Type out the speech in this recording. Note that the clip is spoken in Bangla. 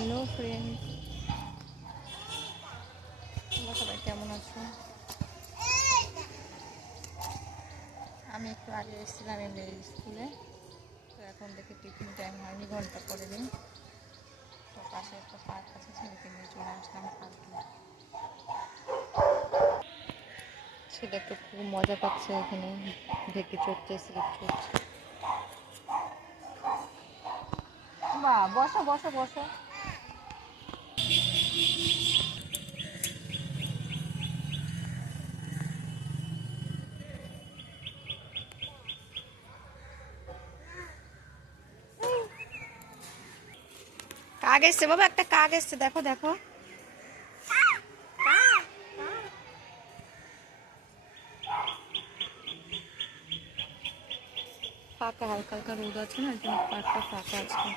হ্যালো ফ্রেন্ড, তোমরা সবাই কেমন আছো? আমি একটু আগে এসেছিলাম এমনি স্কুলে। তো এখন দেখে টিফিন টাইম হয়নি, ঘন্টা পরে দিন। তো পাশে একটা পার্ক আছে, ছেলেকে নিয়ে চলে আসলাম পার্কে। ছেলে তো খুব মজা পাচ্ছে এখানে, ঢেকে চড়ছে, স্লিপ চড়ছে। বা বসো বসো বসো। কাক এসছে বাবা, একটা কাক এসছে, দেখো দেখো। ফাঁকা, হালকা হালকা রোদ আছে না, একদম পার্কটা ফাঁকা আছে।